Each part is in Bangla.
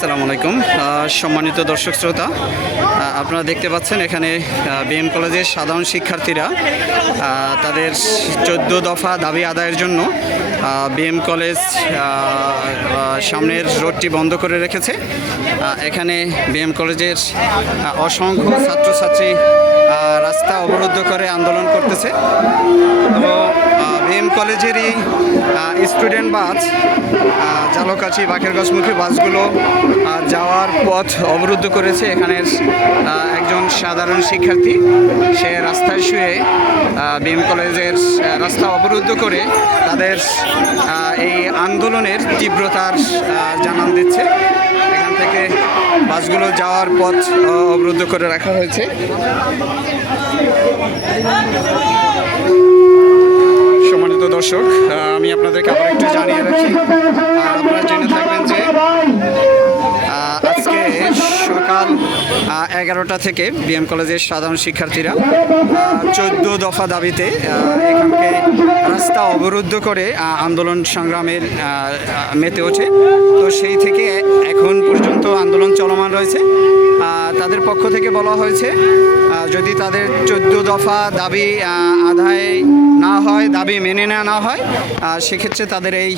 আসসালামু আলাইকুম। সম্মানিত দর্শক শ্রোতা আপনারা দেখতে পাচ্ছেন এখানে বিএম কলেজের সাধারণ শিক্ষার্থীরা তাদের চোদ্দ দফা দাবি আদায়ের জন্য বিএম কলেজ সামনের রোডটি বন্ধ করে রেখেছে। এখানে বিএম কলেজের অসংখ্য ছাত্রছাত্রী রাস্তা অবরুদ্ধ করে আন্দোলন করতেছে। তো বিএম কলেজেরই স্টুডেন্ট বাস জালকাঠি বাকেরগঞ্জমুখী বাসগুলো যাওয়ার পথ অবরুদ্ধ করেছে এখানের একজন সাধারণ শিক্ষার্থী। সে রাস্তায় শুয়ে বিএম কলেজের রাস্তা অবরুদ্ধ করে তাদের এই আন্দোলনের তীব্রতার জানান দিচ্ছে। এখান থেকে বাসগুলো যাওয়ার পথ অবরুদ্ধ করে রাখা হয়েছে। সম্মানিত দর্শক। আমি আপনাদেরকে আবার একটু জানিয়ে রাখি আপনারা জেনে থাকবেন যে আজকে সকাল এগারোটা থেকে বিএম কলেজের সাধারণ শিক্ষার্থীরা চোদ্দ দফা দাবিতে এখানকে রাস্তা অবরুদ্ধ করে আন্দোলন সংগ্রামের মেতে ওঠে। তো সেই থেকে এখন পর্যন্ত আন্দোলন চলমান রয়েছে। তাদের পক্ষ থেকে বলা হয়েছে যদি তাদের চোদ্দ দফা দাবি আদায় না হয়, দাবি মেনে নেওয়া না হয় সেক্ষেত্রে তাদের এই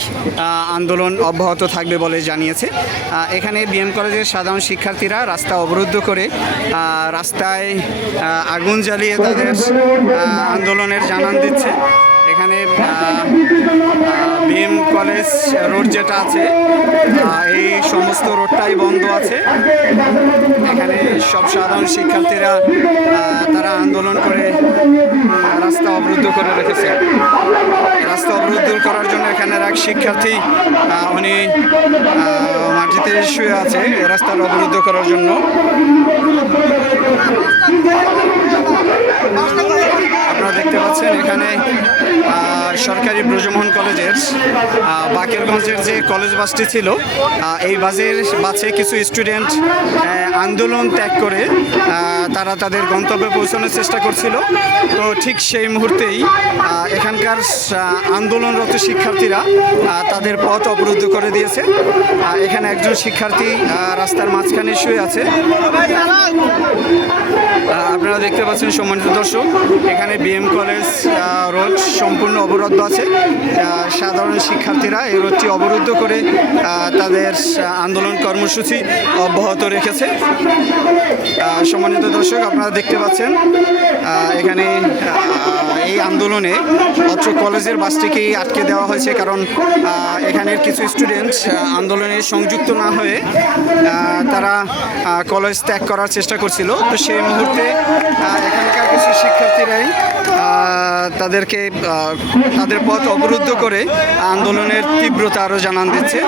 আন্দোলন অব্যাহত থাকবে বলে জানিয়েছে। এখানে বিএম কলেজের সাধারণ শিক্ষার্থীরা রাস্তা অবরুদ্ধ করে রাস্তায় আগুন জ্বালিয়ে তাদের আন্দোলনের জানান দিচ্ছে। এখানে বিএম কলেজ রোড যেটা আছে এই সমস্ত রোডটাই বন্ধ আছে। এখানে সব সাধারণ শিক্ষার্থীরা তারা আন্দোলন করে রাস্তা অবরুদ্ধ করে রেখেছে। রাস্তা অবরুদ্ধ করার জন্য এখানের এক শিক্ষার্থী উনি মাটিতে শুয়ে আছে এই রাস্তাটা অবরুদ্ধ করার জন্য। বাকেরগঞ্জের যে কলেজ বাসটি ছিল এই বাসের বাসে কিছু স্টুডেন্ট আন্দোলন ত্যাগ করে তারা তাদের গন্তব্যে পৌঁছানোর চেষ্টা করছিল। তো ঠিক সেই মুহূর্তেই এখানকার আন্দোলনরত শিক্ষার্থীরা তাদের পথ অবরুদ্ধ করে দিয়েছে। এখানে একজন শিক্ষার্থী রাস্তার মাঝখানে শুয়ে আছে। আপনারা দেখতে পাচ্ছেন সম্মানিত দর্শক, এখানে বিএম কলেজ রোড সম্পূর্ণ অবরুদ্ধ আছে। সাধারণ শিক্ষার্থীরা এই রোডটি অবরুদ্ধ করে তাদের আন্দোলন কর্মসূচি অব্যাহত রেখেছে। সম্মানিত দর্শক, আপনারা দেখতে পাচ্ছেন এখানে এই আন্দোলনে অত্র কলেজের বাসটিকেই আটকে দেওয়া হয়েছে কারণ এখানের কিছু স্টুডেন্ট আন্দোলনে সংযুক্ত না হয়ে তারা কলেজ ত্যাগ করার চেষ্টা করছিল। তো সেই মুহূর্তে এখানকার কিছু শিক্ষার্থীরাই তাদেরকে তাদের পথ অবরুদ্ধ করে আন্দোলনের তীব্রতা আরও জানান দিচ্ছে।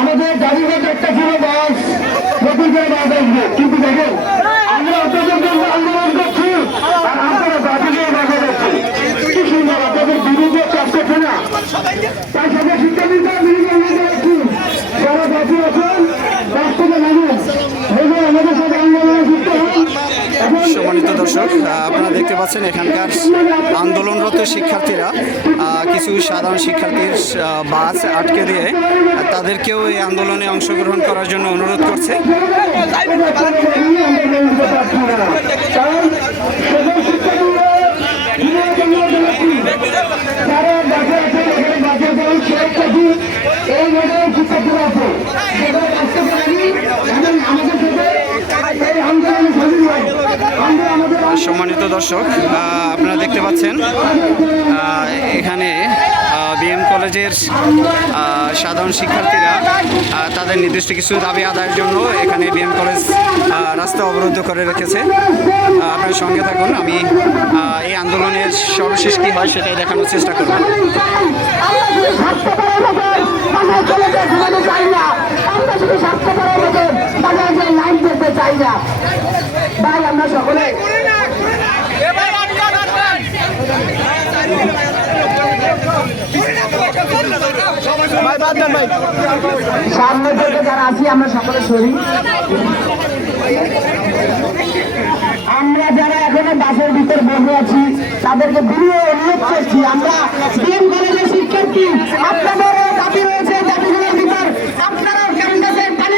আমাদের দাবিগত একটা ছিল বাস নতুন করে বাস আসবে কিন্তু দেখেন আমরা আপনাদের জন্য আন্দোলন করছি আর আপনারা দাবিকে বাধা যাচ্ছে কি সুন্দর আপনাদের চাষ তার সাথে শিক্ষাবিদরা মিলিয়ে মিলিয়ে যাচ্ছি যারা দাবি আছেন বাস্তবে মানুষ আমাদের সাথে আন্দোলনে যুক্ত সম্মানিত দর্শক আপনারা দেখতে পাচ্ছেন এখানকার আন্দোলনরত শিক্ষার্থীরা কিছু সাধারণ শিক্ষার্থীর বাস আটকে দিয়ে তাদেরকেও এই আন্দোলনে অংশগ্রহণ করার জন্য অনুরোধ করছে যারা বাসে আছে এখানে বাসে যাই শেখ কাজী এই রোডে শিক্ষার্থীরা আছে সেখানে আসতে পারেনি এবং আমাদের সাথে এই আন্দোলনে সামিল হয় আমরা আমাদের সম্মানিত দর্শক আপনারা দেখতে পাচ্ছেন এখানে বিএম কলেজের সাধারণ শিক্ষার্থীরা তাদের নির্দিষ্ট কিছু দাবি আদায়ের জন্য এখানে বিএম কলেজ রাস্তা অবরুদ্ধ করে রেখেছে। আপনার সঙ্গে থাকুন, আমি এই আন্দোলনের সর্বশেষ কী হয় সেটাই দেখানোর চেষ্টা করব। আমরা কলেজে ঘুমাতে চাই না আমরা শুধু স্বাস্থ্য করার মতো বাংলাদেশের লাইন করতে চাই না ভাই আমরা সকলে সামনে থেকে যারা আছি, আমরা সকলে সরি। আমরা যারা এখনও বাসের ভিতর বসে আছি, তাদেরকে বিনিয়োগ অনুরোধ করছি, আমরা কলেজের শিক্ষার্থী